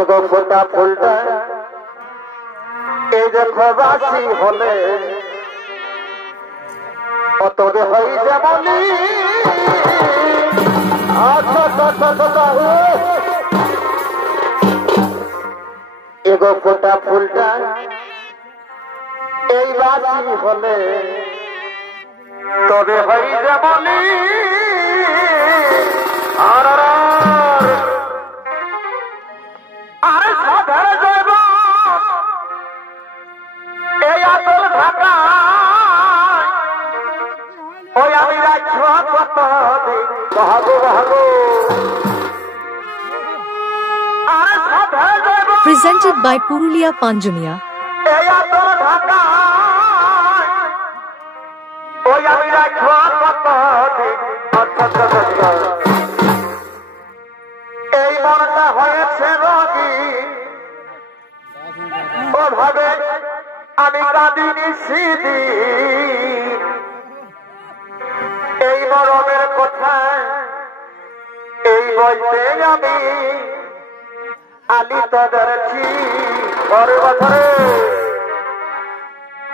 एगो फोटा फुलटा এই যে খবাসি হলে অতরে হই যেমনি এগো ফোটা ফুলটা এই বাসি হলে তবে হই যেমনি আরে সাধারণ জৈব এই আতল ঢাকা ওই আমি রাজ্য কত ভাগো ভাগো presented by Purulia Panjamiya এই আতল ঢাকা ওই আমি রাজ্য কত এই মনটা হয়েছে রোগী ও ভাবে আমি কাঁদিনি সিদি এই মরমের কথা এই বলতে আমি আলি তদরছি ঘরে বছরে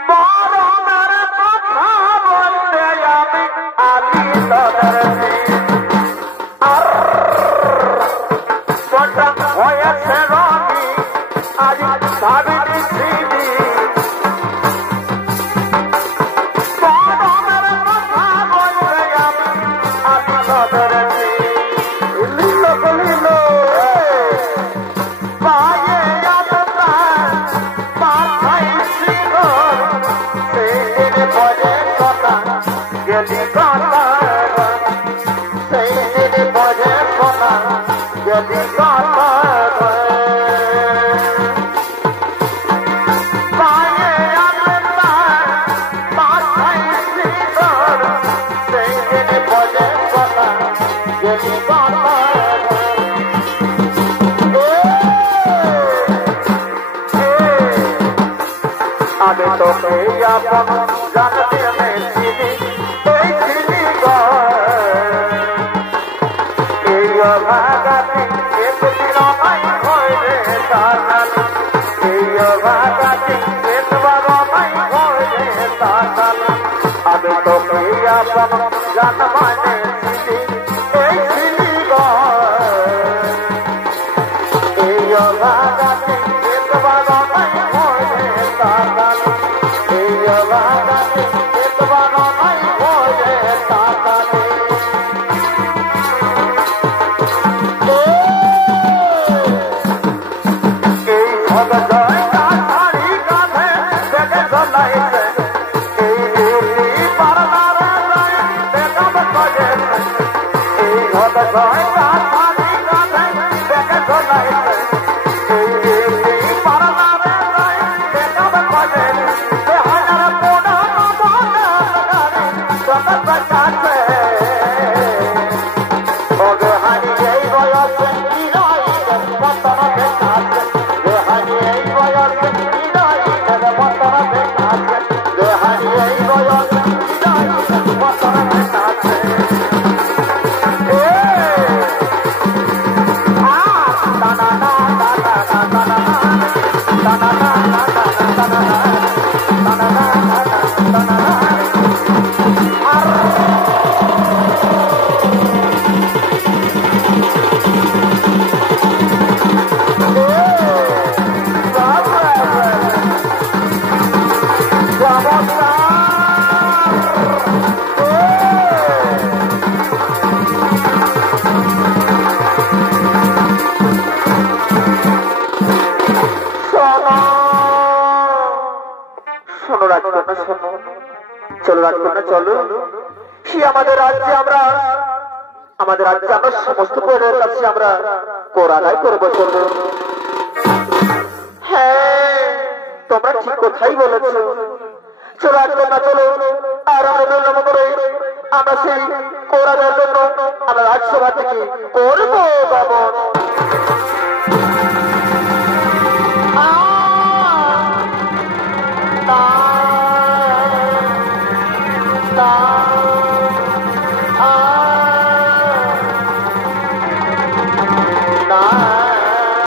মরমের কথা বলতে আমি আলি তদরছি আর মনটা হয়েছে রবি আজ ভাবিনি সিদি आगे तो जानते में भागती एक दिन नहीं खोले साधन भागती एक बार नहीं खोले साधन आगे तो जान माने भागती एक बार नहीं खोले साधन भागती एक बार नहीं खोले साधन চলো রাজকন্যা চলো, সে আমাদের রাজ্যে আমরা সমস্ত পরিবারের কাছে আমরা কর আদায় করবো। চলো। হ্যাঁ, তোমরা ঠিক কথাই বলেছো। চলো রাজকন্যা চলো, আর আমরা বিলম্ব করে আমরা সেই কর আদায়ের জন্য আমরা রাজসভা থেকে করবো বাবন।